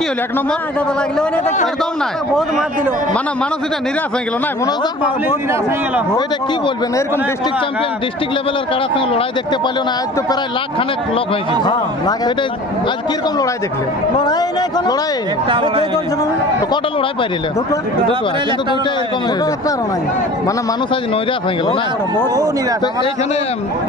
কি হলো এক নম্বর একদম নাই মানে মানুষ এটা নিরাশ হয়ে গেল না মনোজ ওইটা কি বলবেন এরকম ডিস্ট্রিক্ট চ্যাম্পিয়ন ডিস্ট্রিক্ট লেভেলের কারার সঙ্গে লড়াই দেখতে পারলো না আজ তো প্রায় লাখ খানেক লোক হয়েছে এটা আজ কিরকম লড়াই দেখলে লড়াই তো কটা লড়াই পাইলে কিন্তু দুইটা এরকম মানে মানুষ আজ নৈরাশ হয়ে গেল না তো এইখানে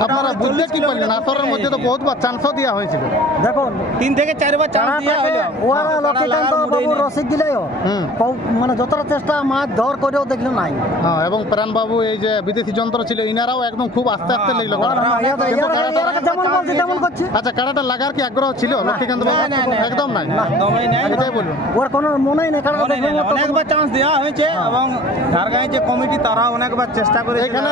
আপনারা বুঝতে কি পারলেন আসরের মধ্যে তো বহুতবার চান্সও দেওয়া হয়েছিল দেখুন 3 থেকে 4 বার চান্স দেওয়া হলো ওরা লক্ষ্মীকান্ত বাবু রসিক দিলেও মানে যতটা চেষ্টা মাছ ধর করেও দেখলো নাই হ্যাঁ এবং প্রাণ বাবু এই যে বিদেশি যন্ত্র ছিল ইনারাও একদম খুব আস্তে আস্তে লাগলো আচ্ছা কাড়াটা লাগার কি আগ্রহ ছিল লক্ষ্মীকান্ত বাবু একদম নাই এটাই বলুন ওর কোনো মনেই নেই কারণ অনেকবার চান্স দেওয়া হয়েছে এবং ঝাড়গ্রামের যে কমিটি তারা অনেকবার চেষ্টা করে এখানে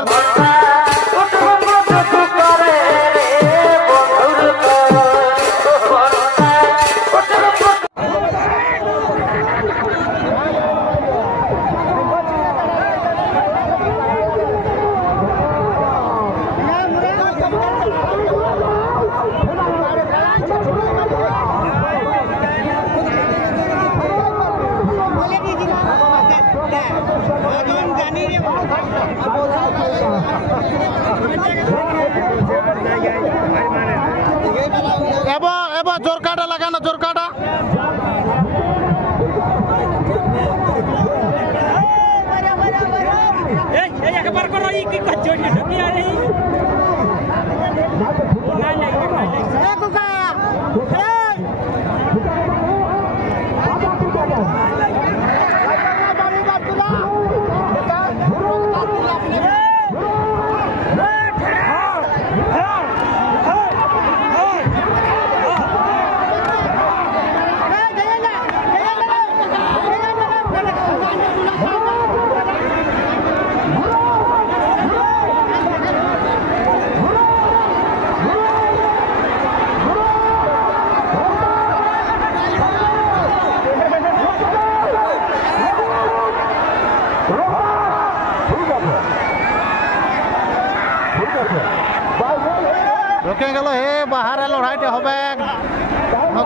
এবার জোর কাটা লাগানো জোর কাটা ঢুকে গেল হে বাহারে লড়াইটা হবে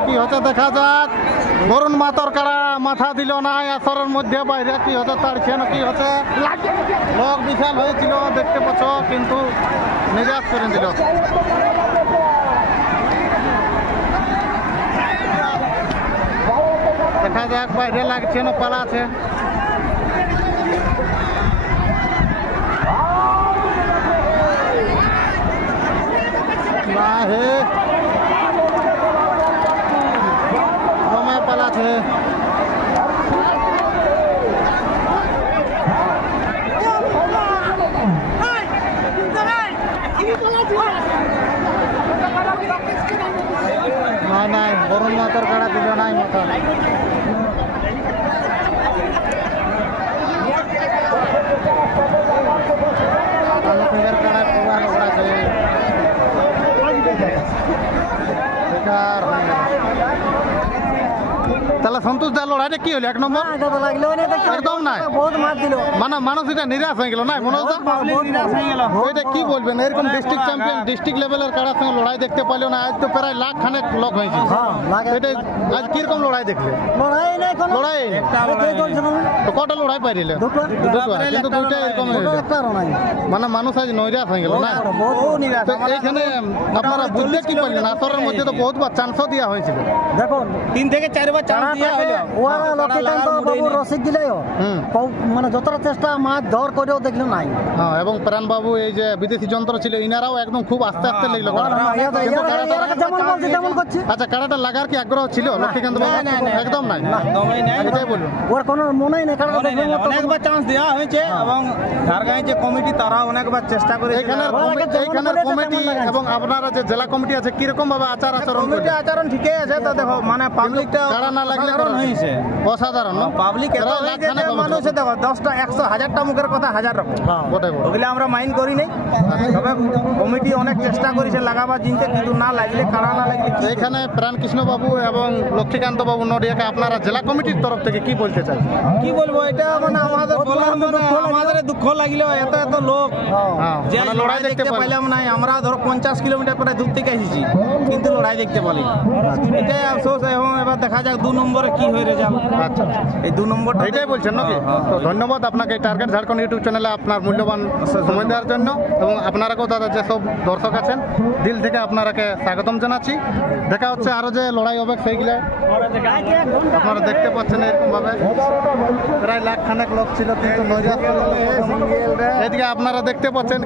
কি হচ্ছে দেখা যাক বরুণ মাতর কাড়া মাথা দিল না আসরের মধ্যে বাইরে কি হচ্ছে তাড়ছে না কি হচ্ছে লোক বিশাল হয়েছিল দেখতে পাচ্ছ কিন্তু নিরাশ করে দিল দেখা যাক বাইরে লাগছে না পালাছে হে समय पाला थे नहीं बरुण मातर काड़ा दिल नहीं माता काड़ा पूरा लोड़ा चाहिए তাহলে সন্তোষ দা লড়াইটা কি হলো এক নম্বর একদম নাই মানে মানুষ এটা নিরাশ হয়ে গেল না মনোজ ওইটা কি বলবেন এরকম ডিস্ট্রিক্ট চ্যাম্পিয়ন ডিস্ট্রিক্ট লেভেলের কাড়ার সঙ্গে লড়াই দেখতে পারলো না আজ তো প্রায় লাখ খানেক লোক হয়েছে এটা আজ কিরকম লড়াই দেখলে লড়াই তো কটা লড়াই পাইলে কিন্তু দুইটা এরকম মানে মানুষ আজ নৈরাশ হয়ে গেল না তো এইখানে আপনারা বুঝতে কি পারলেন আসরের মধ্যে তো বহুতবার চান্সও দেওয়া হয়েছিল দেখুন 3 থেকে 4 বার চান্স দেওয়া হলো ওরা লক্ষ্মীকান্ত বাবু রসিক দিলেও মানে যতটা চেষ্টা মাছ ধর করেও দেখলো নাই হ্যাঁ এবং প্রাণ বাবু এই যে বিদেশি যন্ত্র ছিল ইনারাও একদম খুব আস্তে আস্তে লাগলো আচ্ছা কাড়াটা লাগার কি আগ্রহ ছিল লক্ষ্মীকান্ত বাবু একদম নাই এটাই বলুন ওর কোনো মনেই নেই কারণ অনেকবার চান্স দেওয়া হয়েছে এবং ঝাড়গ্রামের যে কমিটি তারা অনেকবার চেষ্টা করে এইখানে কমিটি এবং আপনারা যে জেলা কমিটি আছে কিরকম ভাবে আচার আচরণ আচরণ ঠিকই আছে তো দেখো মানে পাবলিকটা কাড়া না লাগলে অসাধারণ হয়েছে। অসাধারণ না? পাবলিক এত প্রায় হয়েছে লাখখানেক যে কমেছে। মানুষ দেখো 10টা 100 1000টা মুখের কথা 1000 রকম। ওটাই বলো। ওগুলো আমরা মাইন্ড করি নাই, তবে কমিটি অনেক চেষ্টা করেছে লাগাবার জিনতে, কিন্তু না লাগলে কারা না লাগলে কি এইখানে প্রাণকৃষ্ণ বাবু এবং লক্ষ্মীকান্ত বাবু নডিয়াকে আপনারা জেলা কমিটির তরফ থেকে কি বলতে চান? কি বলবো, এটা মানে আমাদের বলার মানে আমাদের দুঃখ লাগলো, এত এত লোক যে মানে লড়াই দেখতে পারলেন। পাইলাম না। আমরা ধরো 50 কিলোমিটার প্রায় দূর থেকে এসেছি, কিন্তু লড়াই দেখতে পারি না। এটাই আফসোস। এবং এবার দেখা যাক 2 নম্বরে কি হয় রেজাল্ট। আচ্ছা এই 2 নম্বরটা এটাই বলছেন নাকি? তো ধন্যবাদ আপনাকে টার্গেট ঝাড়খণ্ড ইউটিউব চ্যানেলে আপনার মূল্যবান সময় দেওয়ার জন্য, এবং আপনারাকেও দাদা যেসব দর্শক আছেন দিল থেকে আপনারাকে স্বাগতম জানাচ্ছি। দেখা হচ্ছে আরো যে লড়াই হবে সেইগুলো আপনারা দেখতে পাচ্ছেন এরকম ভাবে প্রায় লাখখানেক লোক ছিল, কিন্তু এদিকে আপনারা দেখতে পাচ্ছেন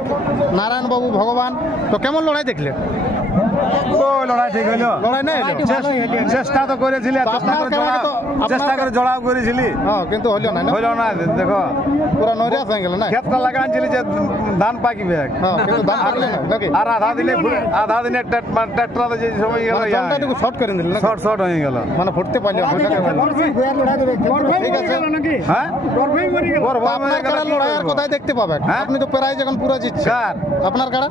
নারায়ণ বাবু ভগবান। তো কেমন লড়াই দেখলেন? লড়াই ঠিক হইলো, লড়াই নেই চেষ্টা তো করেছিলি, চেষ্টা করে জড়াও করেছিলি, হ্যাঁ কিন্তু হইল না, হইলো না। দেখো পুরো নৈরাশ হয়ে গেল না? ক্ষেতটা লাগানছিলি যে ধান পাকিবে, হ্যাঁ কিন্তু দাম পাকলে না নাকি? আর আধা দিনে ট্রাক্টর যে সময় গেল জলটাটুকু শর্ট করে দিল না? শর্ট হয়ে গেল, মানে ফুটতে পারলে ঠিক আছে। হ্যাঁ তো আপনার কাড়া লড়াই আর কোথায় দেখতে পাবেন? হ্যাঁ? আপনি তো প্রায় যখন পুরো জিতছে। কার? আপনার কাড়া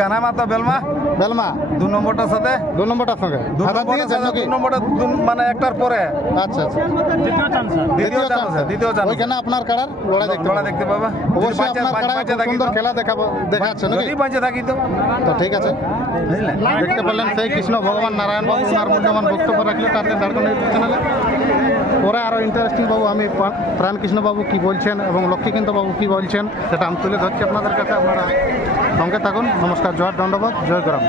কানা মাতা বেলমা বেলমা 2 নম্বরটার সাথে 2 নম্বরটার সঙ্গে আধা দিয়েছেন নাকি? 2 নম্বরটা মানে একটার পরে আচ্ছা আচ্ছা দ্বিতীয় চান্স ওইখানে আপনার কাড়ার লড়াই দেখতে লড়াই পাবেন। দেখতে পাবা। অবশ্যই আপনার কাড়া খুব সুন্দর খেলা দেখাচ্ছে নাকি? যদি বাঁচে থাকি তো তো ঠিক আছে, বুঝলে। দেখতে পারলেন সেই কৃষ্ণ ভগবান নারায়ণ বাবু ওনার মূল্যবান বক্তব্য রাখলে টার্গেট ঝাড়খণ্ড ইউটিউব চ্যানেলে। পরে আরও ইন্টারেস্টিং বাবু আমি প্রাণকৃষ্ণ বাবু কি বলছেন এবং লক্ষ্মীকান্ত বাবু কি বলছেন সেটা আমি তুলে ধরছি আপনাদের কাছে। আপনারা সঙ্গে থাকুন। নমস্কার, জয় দণ্ডবোধ, জয় গ্রাম।